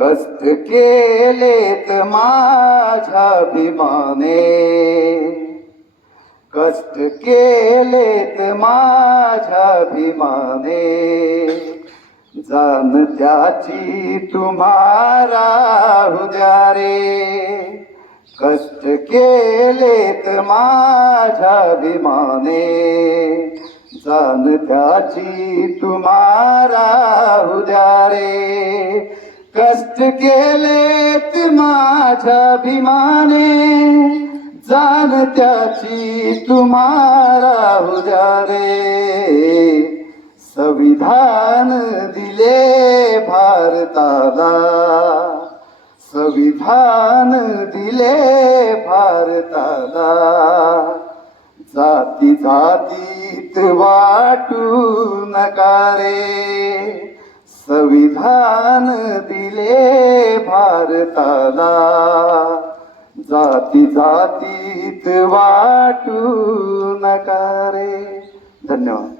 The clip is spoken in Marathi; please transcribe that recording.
कष्ट केलेत माझ्या भीमाने, कष्ट केलेत माझ्या भीमाने, जाण त्याची तुम्हारा उद्या रे. कष्ट केलेत माझ्या भीमाने, जाण त्याची तुम्हारा उद्या रे. कष्ट केलेत माझ्या भीमाने, जाण त्याची तुम्हारा उद्या रे. संविधान दिले भारताला, संविधान दिले भारताला, जाती जातीत वाटू नका रे. संविधान दिले भारताला, जाती जातीत वाटू नका रे. धन्यवाद.